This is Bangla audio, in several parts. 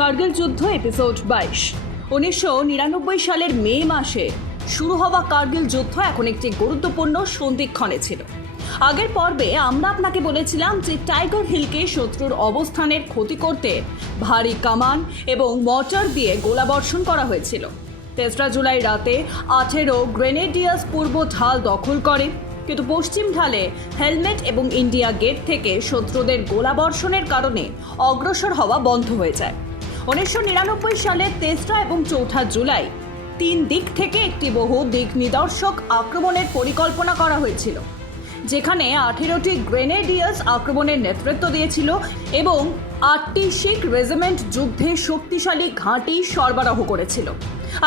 কার্গিল যুদ্ধ এপিসোড বাইশ। উনিশশো নিরানব্বই সালের মে মাসে শুরু হওয়া কার্গিল যুদ্ধ এখন একটি গুরুত্বপূর্ণ সন্ধিক্ষণে ছিল। আগের পর্বে আমরা আপনাকে বলেছিলাম যে টাইগার হিলকে শত্রুর অবস্থানের ক্ষতি করতে ভারী কামান এবং মর্টার দিয়ে গোলাবর্ষণ করা হয়েছিল। তেসরা জুলাই রাতে আঠেরো গ্রেনেডিয়াস পূর্ব ঢাল দখল করে, কিন্তু পশ্চিম ঢালে হেলমেট এবং ইন্ডিয়া গেট থেকে শত্রুদের গোলাবর্ষণের কারণে অগ্রসর হওয়া বন্ধ হয়ে যায়। উনিশশো নিরানব্বই সালের তেসরা এবং চৌঠা জুলাই। তিন দিক থেকে একটি বহু দিক নিদর্শক আক্রমণের পরিকল্পনা করা হয়েছিল, যেখানে আঠেরোটি গ্রেনেডিয়াস আক্রমণের নেতৃত্ব দিয়েছিল এবং আটটি শিখ রেজিমেন্ট যুদ্ধে শক্তিশালী ঘাঁটি সরবরাহ করেছিল।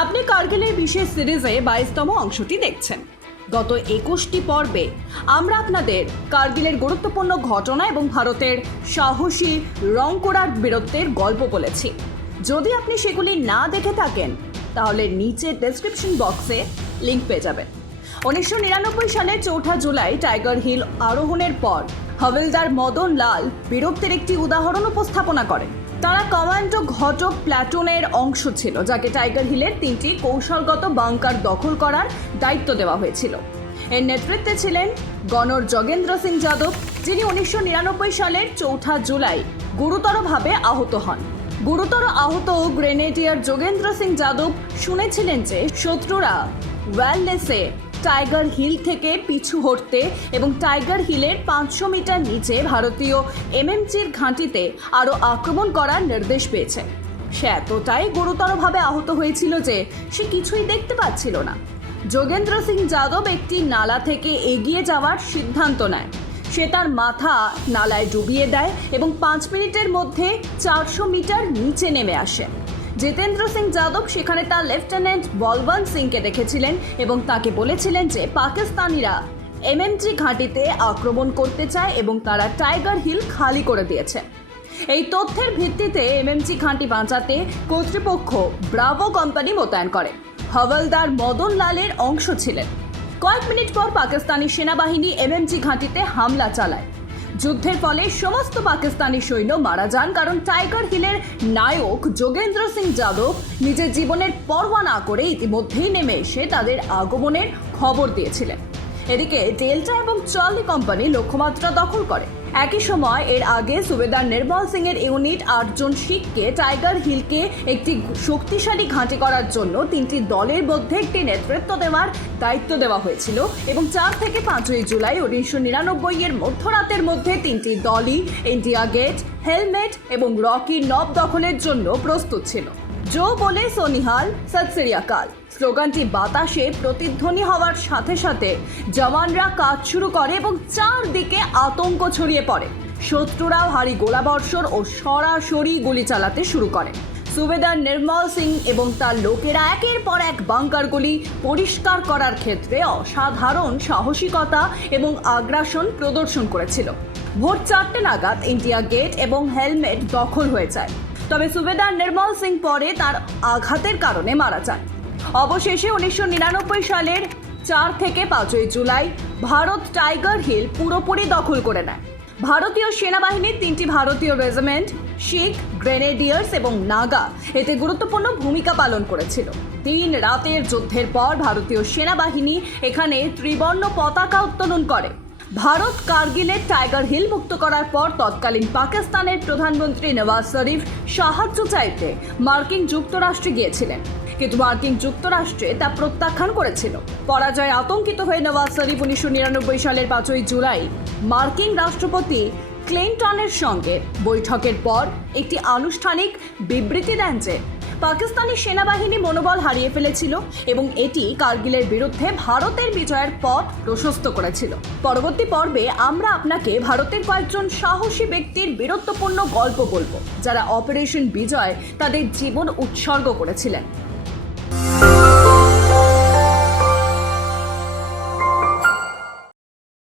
আপনি কার্গিলের বিশেষ সিরিজে বাইশতম অংশটি দেখছেন। গত একুশটি পর্বে আমরা আপনাদের কার্গিলের গুরুত্বপূর্ণ ঘটনা এবং ভারতের সাহসী রংকোড়ার বীরত্বের গল্প বলেছি। যদি আপনি সেগুলি না দেখে থাকেন, তাহলে নিচে ডেসক্রিপশন বক্সে লিংক পেয়ে যাবেন। উনিশশো নিরানব্বই সালের চৌঠা জুলাই টাইগার হিল আরোহণের পর হাবিলদার মদন লাল বীরত্বের একটি উদাহরণ উপস্থাপনা করেন। তারা কমান্ডো ঘটক প্ল্যাটুনের অংশ ছিল, যাকে টাইগার হিলের তিনটি কৌশলগত বাংকার দখল করার দায়িত্ব দেওয়া হয়েছিল। এর নেতৃত্বে ছিলেন গণর যোগেন্দ্র সিং যাদব, যিনি উনিশশো নিরানব্বই সালের চৌঠা জুলাই গুরুতরভাবে আহত হন। গুরুতর আহত গ্রেনেডিয়ার যোগেন্দ্র সিং যাদব শুনেছিলেন যে শত্রুরা ওয়্যারলেসে টাইগার হিল থেকে পিছু হটতে এবং টাইগার হিলের পাঁচশো মিটার নিচে ভারতীয় এমএমজির ঘাঁটিতে আরও আক্রমণ করার নির্দেশ পেয়েছে। সে এতটাই গুরুতরভাবে আহত হয়েছিল যে সে কিছুই দেখতে পাচ্ছিল না। যোগেন্দ্র সিং যাদব একটি নালা থেকে এগিয়ে যাওয়ার সিদ্ধান্ত নেয়। সে তার মাথা নালায় ডুবিয়ে দেয় এবং পাঁচ মিনিটের মধ্যে চারশো মিটার নিচে নেমে আসে। জিতেন্দ্র সিং যাদব সেখানে তার লেফটেন্যান্ট বলবন্ত সিংকে দেখেছিলেন এবং তাকে বলেছিলেন যে পাকিস্তানিরা এমএমজি ঘাঁটিতে আক্রমণ করতে চায় এবং তারা টাইগার হিল খালি করে দিয়েছে। এই তথ্যের ভিত্তিতে এমএমজি ঘাঁটি বাঁচাতে কর্তৃপক্ষ ব্রাভো কোম্পানি মোতায়েন করে। হওয়ালদার মদন লালের অংশ ছিলেন। কয়েক মিনিট পর পাকিস্তানি সেনাবাহিনী এমএমজি ঘাঁটিতে হামলা চালায়। যুদ্ধের ফলে সমস্ত পাকিস্তানি সৈন্য মারা যান, কারণ টাইগার হিলের নায়ক যোগেন্দ্র সিং যাদব নিজের জীবনের পরোয়া না করে ইতিমধ্যেই নেমে এসে তাদের আগমনের খবর দিয়েছিলেন। এদিকে ডেল্টা এবং চার্লি কোম্পানি লক্ষ্যমাত্রা দখল করে। একই সময় এর আগে সুবেদার নির্মল সিং এর ইউনিট আটজন শিখকে টাইগার হিলকে একটি শক্তিশালী ঘাঁটি করার জন্য তিনটি দলের মধ্যে একটি নেতৃত্ব দেওয়ার দায়িত্ব দেওয়া হয়েছিল এবং চার থেকে পাঁচই জুলাই উনিশশো নিরানব্বই এর মধ্যরাতের মধ্যে তিনটি দলই ইন্ডিয়া গেট, হেলমেট এবং রকি নব দখলের জন্য প্রস্তুত ছিল। জো বলে সোনিহাল সৎসিরিয়াকাল স্লোগানটি বাতাসে প্রতিধ্বনি হওয়ার সাথে সাথে জওয়ানরা কাজ শুরু করে এবং চারদিকে আতঙ্ক ছড়িয়ে পড়ে। শত্রুরাও হারি গোলাবর্ষণ ও সরাসরি গুলি চালাতে শুরু করে। সুবেদার নির্মল সিং এবং তার লোকেরা একের পর এক বাংকারগুলি পরিষ্কার করার ক্ষেত্রে অসাধারণ সাহসিকতা এবং আগ্রাসন প্রদর্শন করেছিল। ভোর চারটে নাগাদ ইন্ডিয়া গেট এবং হেলমেট দখল হয়ে যায়। তবে সুবেদার নির্মল সিং পরে তার আঘাতের কারণে মারা যান। অবশেষে উনিশশো নিরানব্বই সালের চার থেকে পাঁচই জুলাই ভারত টাইগার হিল পুরোপুরি দখল করে নেয়। ভারতীয় সেনাবাহিনীর তিনটি ভারতীয় রেজিমেন্ট, শিখ, গ্রেনেডিয়ার্স এবং নাগা এতে গুরুত্বপূর্ণ ভূমিকা পালন করেছিল। তিন রাতের যুদ্ধের পর ভারতীয় সেনাবাহিনী এখানে ত্রিবর্ণ পতাকা উত্তোলন করে। ভারত কার্গিলের টাইগার হিল মুক্ত করার পর তৎকালীন পাকিস্তানের প্রধানমন্ত্রী নওয়াজ শরীফ সাহায্য চাইতে মার্কিন যুক্তরাষ্ট্রে গিয়েছিলেন। কিন্তু মার্কিন যুক্তরাষ্ট্রে তা প্রত্যাখ্যান করেছিল। পরাজয়ে আতঙ্কিত হয়ে নওয়াজ শরীফ উনিশশো নিরানব্বই সালের পাঁচই জুলাই মার্কিন রাষ্ট্রপতি ক্লিন্টনের সঙ্গে বৈঠকের পর একটি আনুষ্ঠানিক বিবৃতি দেন যে পাকিস্তানি সেনাবাহিনী মনোবল হারিয়ে ফেলেছিল এবং এটি কার্গিলের বিরুদ্ধে ভারতের বিজয়ের পথ প্রশস্ত করেছিল। পরবর্তী পর্বে আমরা আপনাকে ভারতের কয়েকজন সাহসী ব্যক্তির বীরত্বপূর্ণ গল্প বলব, যারা অপারেশন বিজয় তাদের জীবন উৎসর্গ করেছিলেন।